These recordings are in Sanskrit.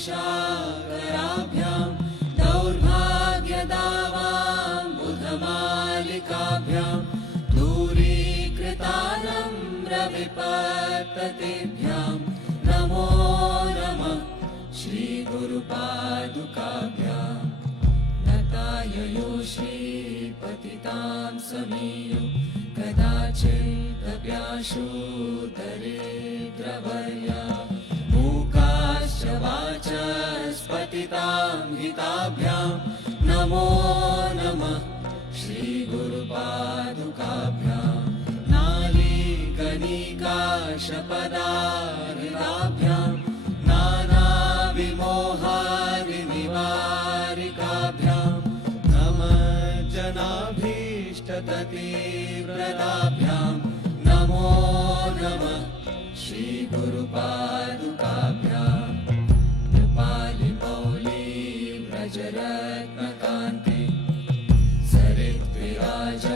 निशाकराभ्यां दौर्भाग्यदावां बुधमालिकाभ्यां दूरीकृतानम्रविपत्ततेभ्यां नमो नमः श्रीगुरुपादुकाभ्यां नताययो श्रीपतितां समीयो कदाचिदप्याशुदरे द्रवर्या मूकाश्च वाचस्पतितां हिताभ्यां नमो नमः श्रीगुरुपादुकाभ्यां नालीकनिकाशपदारिताभ्यां नानाविमोहादिनिवारिकाभ्यां नमः जनाभीष्टतीव्रताभ्यां नमो नमः श्रीगुरुपादुकाभ्यां कृपालिमौली व्रजरत्नकान्ति सरिद्विराज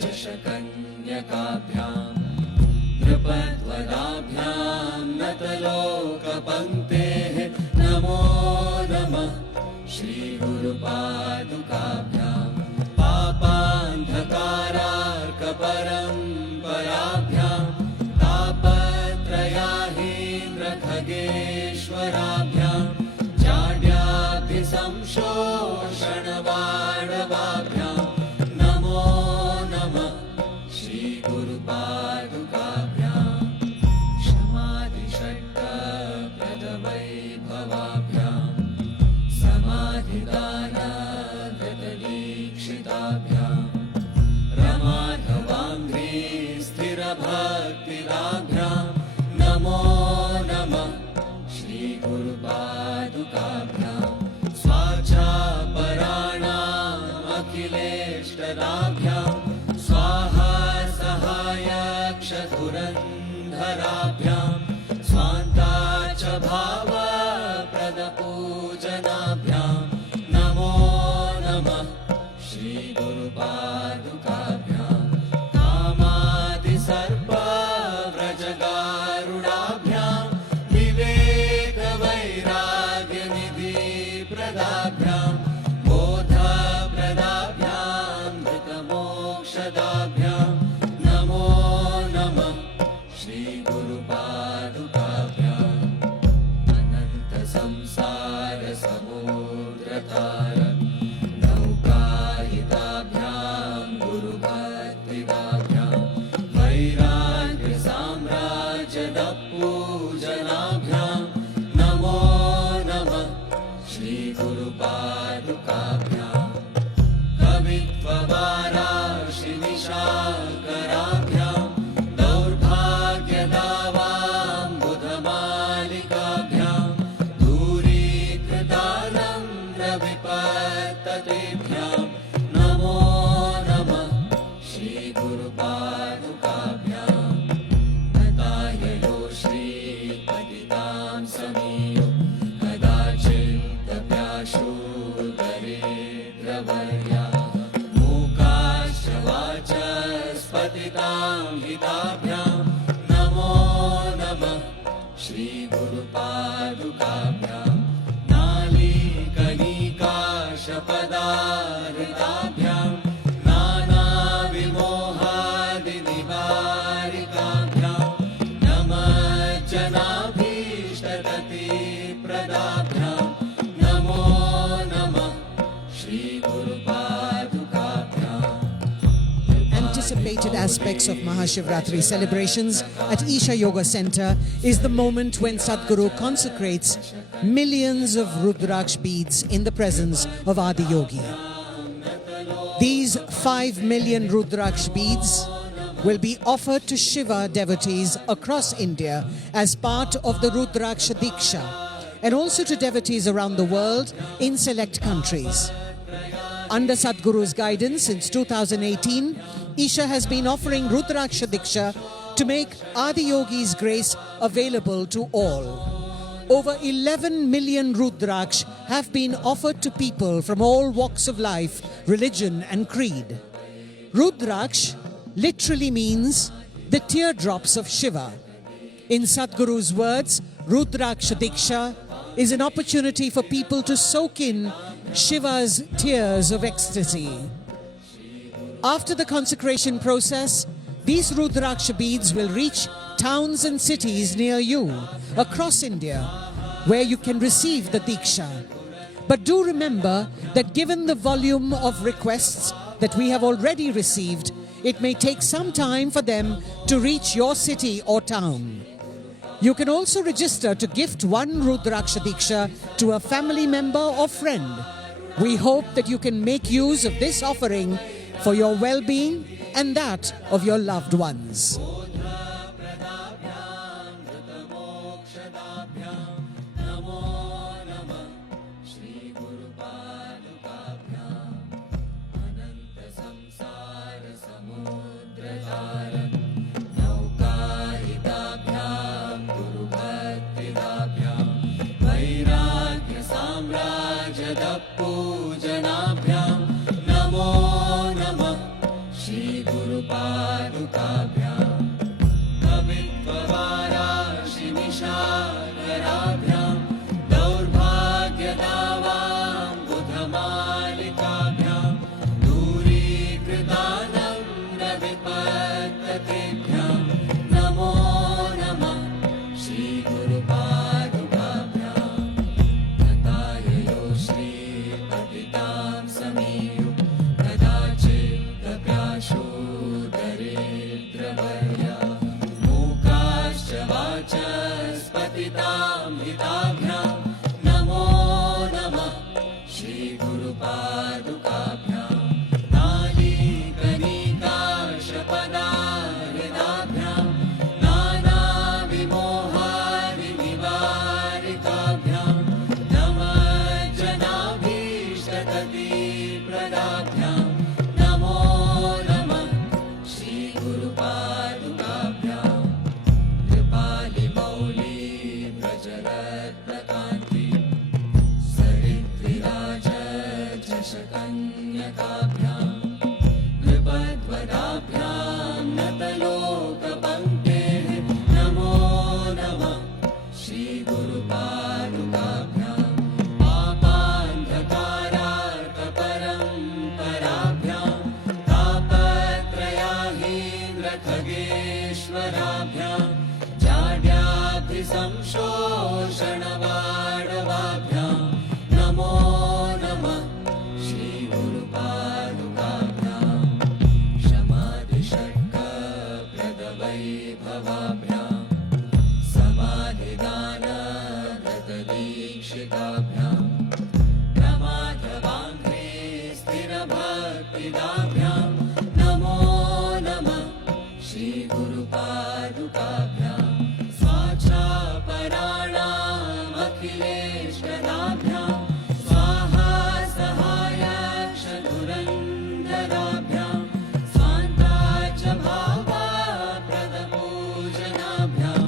जशकन्यकाभ्यां नृपद्वदाभ्यां नतलोकपङ्क्तेः नमो नमः श्रीगुरुपादुकाभ्यां पापान्धकारार्कपरम्पराभ्यां तापत्रयाहीन्द्रखगेश्वराभ्यां जाड्याभिसंशोषणवाडवाभ्यां नमो नमः श्रीगुरुपादुकाभ्यां क्षमादिषट्कप्रदवैभवाभ्यां समाधिदानव्रतदीक्षिताभ्यां रमाधवाङ्घ्री स्थिरभक्तिदाभ्यां नमो नमः श्रीगुरुपादुकाभ्यां स्वाचापराणाम् अखिलेष्टदाभ्यां स्वाहा सहायक्षधुरन्धराभ्यां स्वान्ताच भावप्रदपूजनाभ्यां नमो नमः श्रीगुरुपादुकाभ्यां कामादिसर्पव्रजगारुडाभ्यां विवेकवैराग्यनिधिप्रदाभ्यां बोधप्रदाभ्यां मृतमोक्षदाभ्यां नमो नमः श्रीगुरुपादुकाभ्यां अनन्तसंसारसमुद्रतार नौकायिताभ्यां गुरुभक्तिदाभ्यां वैराग्यसाम्राज्यदपूजनाभ्यां नमो नमः श्रीगुरुपादुकाभ्यां कवित्ववाराशिनिशाकराभ्यां दौर्भाग्यदावां बुधमालिकाभ्यां दूरीकृतानम्रविपत्ततेभ्यां नमो नमः श्रीगुरुपादुकाभ्यां नताययो श्रीपतितां समीयो कदाचिदप्याशुदरे द्रवर्या मूकाश्च वाचस्पतितां हिताभ्यां नमो नमः श्रीगुरुपादुकाभ्यां नालीकनिकाशपदारिताभ्यां नानाविमोहादिनिवारिकाभ्यां नमः जनाभीष्टतीप्रदाभ्यां नमो नमः श्रीगुरुपादुकाभ्यां Anticipated aspects of Mahashivratri celebrations at Isha Yoga Center is the moment when Sadhguru consecrates millions of Rudraksh beads in the presence of Adi Yogi. These 5 million Rudraksh beads will be offered to Shiva devotees across India as part of the Rudraksha Diksha, and also to devotees around the world in select countries. Under Sadhguru's guidance since 2018, Isha has been offering Rudraksha Diksha to make Adi Yogi's grace available to all. Over 11 million Rudraksh have been offered to people from all walks of life, religion and creed. Rudraksh literally means the teardrops of Shiva. In Sadhguru's words, Rudraksha Diksha is an opportunity for people to soak in Shiva's tears of ecstasy. After the consecration process, these Rudraksha beads will reach towns and cities near you across India, where you can receive the Diksha. But do remember that given the volume of requests that we have already received, it may take some time for them to reach your city or town. You can also register to gift one Rudraksha Diksha to a family member or friend. We hope that you can make use of this offering for your well-being and that of your loved ones. पूजनाभ्यां नमो नमः श्री गुरुपादुकाभ्यां कवित्ववाराशि निशाकराभ्यां दौर्भाग्यदावां बुधमालिकाभ्यां दूरीकृतानम्र विपत्ततेभ्यां नमो नमः श्री गुरुपादुकाभ्यां श्रीपतितां समीयु कदाचिदभ्याशोदरिद्रवर्या मूकाश्च वाचस्पतितां हिताभ्यां नमो नमः श्रीगुरुपादुकाभ्यां नालीकनिकाशपदाहृदाभ्यां नानाविमोहादिनिवारिकाभ्यां प्रदाभ्यां नमो नमः श्री गुरुपादुकाभ्यां कृपालिमौली व्रजरत्नकान्ति सरिद्विराज झषकन्यकाभ्यां नृपद्वदाभ्यां नतलोकपङ्क्तेः नमो नमः श्री गुरुपादुकाभ्यां खगेश्वराभ्यां जाड्याभिसंशोषणवाडवाभ्यां नमो नमः श्रीगुरुपादुकाभ्यां शमाधिषट्कप्रदवैभवाभ्यां समाधिदानव्रतदीक्षिताभ्यां प्रमाधवाङ्घ्रि स्थिरभक्तिदाभ्यां नमो नमः श्री गुरुपादुकाभ्यां स्वाक्षापराणाम् अखिलेष्टदाभ्यां स्वाहा सहायक्षधुरन्धराभ्यां स्वान्ताच भावाप्रदपूजनाभ्यां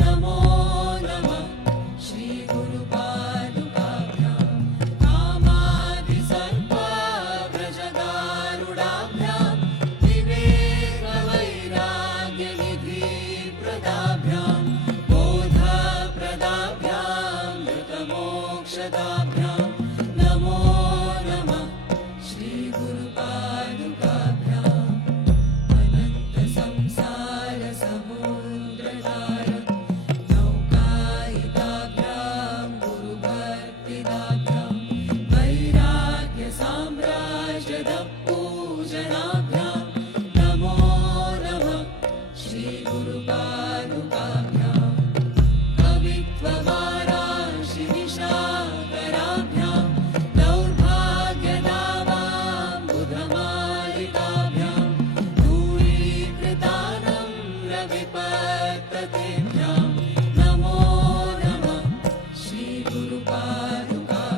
नमो नमः श्री गुरुपादुकाभ्यां कामादिसर्पव्रजगारुडाभ्यां प्रदाभ्यां बोधप्रदाभ्यां मृतमोक्षदाभ्यां नमो नमः श्री गुरुपादुकाभ्यां अनन्तसंसारसमुद्रतार नौकायिकाभ्यां गुरुभक्तिदाभ्यां वैराग्यसाम्राज्यदपूजनाभ्यां नमो नमः श्री गुरुपादुकाभ्यां कवित्ववाराशि निशाकराभ्यां दौर्भाग्यदावां बुधमालिकाभ्यां दूरीकृतानम्र विपत्ततेभ्यां नमो नमः श्री गुरुपादुकाभ्यां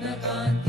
रत्नकान्ति